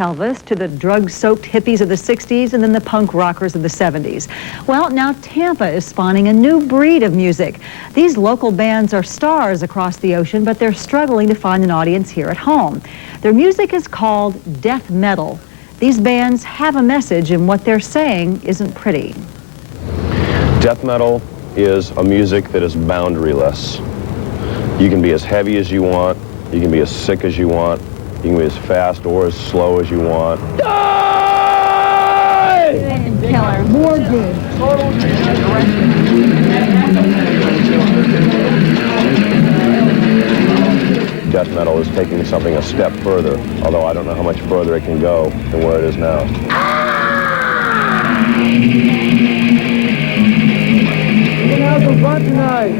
Elvis to the drug-soaked hippies of the 60s and then the punk rockers of the 70s. Well, now Tampa is spawning a new breed of music. These local bands are stars across the ocean, but they're struggling to find an audience here at home. Their music is called death metal. These bands have a message, and what they're saying isn't pretty. Death metal is a music that is boundaryless. You can be as heavy as you want, you can be as sick as you want, you can be as fast or as slow as you want. Die! Killer. More good. Death metal is taking something a step further, although I don't know how much further it can go than where it is now. We're gonna have some fun tonight.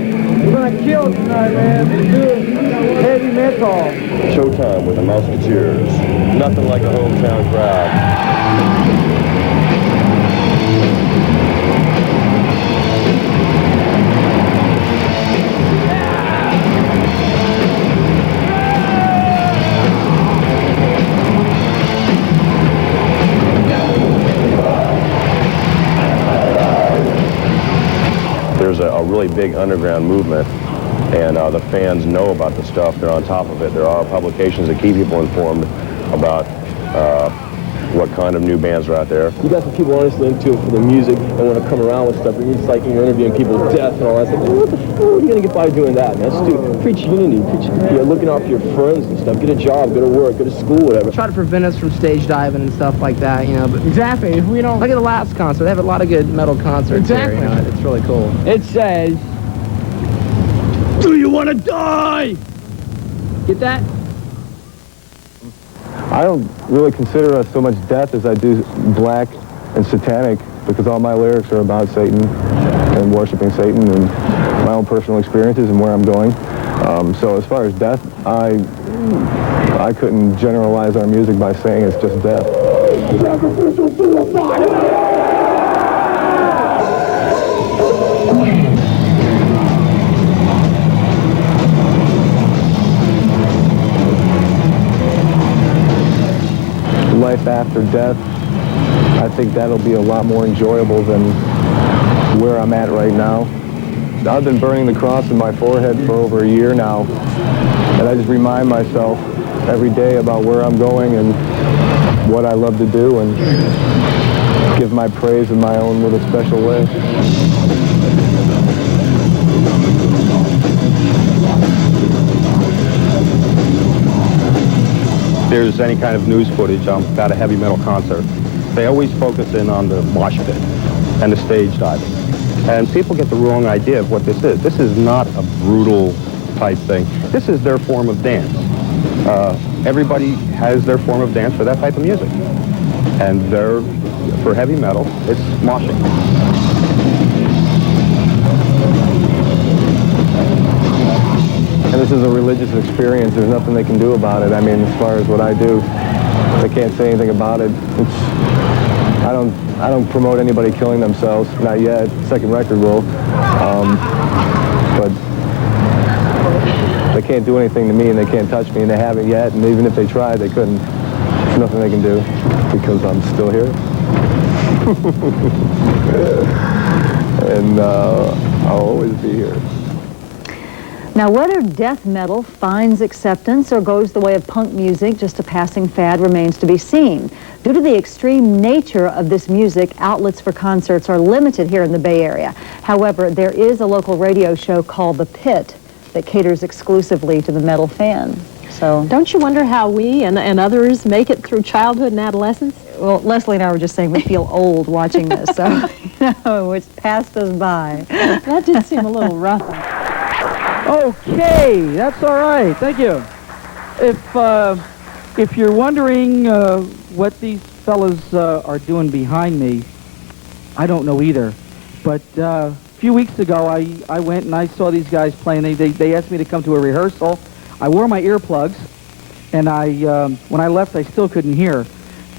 We're gonna kill tonight, man. We're doing heavy metal. Showtime with the Musketeers. Nothing like a hometown crowd. There's a really big underground movement, and the fans know about the stuff. They're on top of it. There are publications that keep people informed about what kind of new bands are out there. You got some people honestly into it for the music and want to come around with stuff, and it's like you're interviewing people's death and all that stuff. What the fuck are you going to get by doing that, man? That's stupid. Preach unity, preach, looking out for your friends and stuff. Get a job, go to work, go to school, whatever. Try to prevent us from stage diving and stuff like that, you know. But Exactly. If we don't... look at the last concert. They have a lot of good metal concerts Exactly. here, you know. It's really cool. It says, do you want to die? Get that? I don't really consider us so much death as I do black and satanic, because all my lyrics are about Satan and worshiping Satan and my own personal experiences and where I'm going. So as far as death, I couldn't generalize our music by saying it's just death. Life after death, I think that'll be a lot more enjoyable than where I'm at right now. I've been burning the cross in my forehead for over a year now, and I just remind myself every day about where I'm going and what I love to do, and give my praise in my own little special way. There's any kind of news footage about a heavy metal concert, they always focus in on the mosh pit and the stage diving. And people get the wrong idea of what this is. This is not a brutal type thing. This is their form of dance. Everybody has their form of dance for that type of music. And for heavy metal, it's moshing. And this is a religious experience. There's nothing they can do about it. I mean, as far as what I do, they can't say anything about it. I don't promote anybody killing themselves, not yet. Second record will. But they can't do anything to me, and they can't touch me, and they haven't yet. And even if they tried, they couldn't. There's nothing they can do because I'm still here. And I'll always be here. Now, whether death metal finds acceptance or goes the way of punk music, just a passing fad, remains to be seen. Due to the extreme nature of this music, outlets for concerts are limited here in the Bay Area. However, there is a local radio show called The Pit that caters exclusively to the metal fan. So, Don't you wonder how we and others make it through childhood and adolescence? well, Leslie and I were just saying we feel old watching this, so, you know, it's passed us by. That did seem a little rough. Okay, that's all right. Thank you. If you're wondering what these fellas are doing behind me, I don't know either. But a few weeks ago, I went and I saw these guys playing. They asked me to come to a rehearsal. I wore my earplugs, and when I left, I still couldn't hear.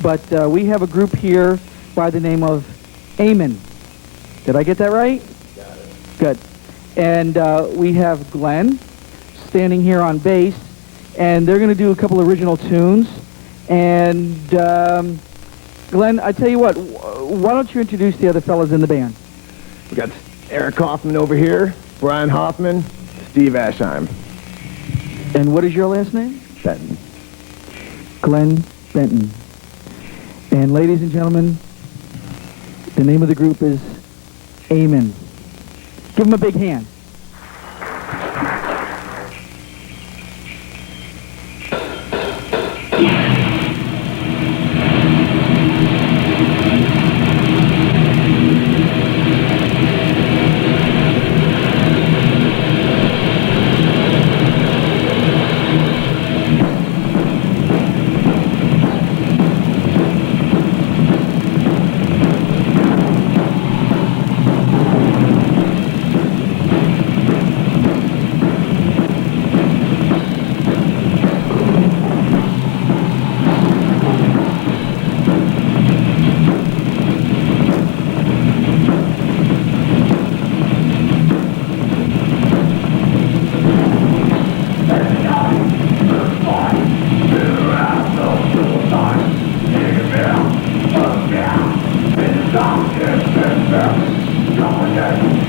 But we have a group here by the name of Amon. Did I get that right? Got it. Good. And we have Glenn standing here on bass, and they're going to do a couple original tunes. And Glenn, I tell you what, why don't you introduce the other fellas in the band? We got Eric Hoffman over here, Brian Hoffman, Steve Ashheim. And what is your last name? Benton. Glenn Benton. And ladies and gentlemen, the name of the group is Amon. Give them a big hand. Don't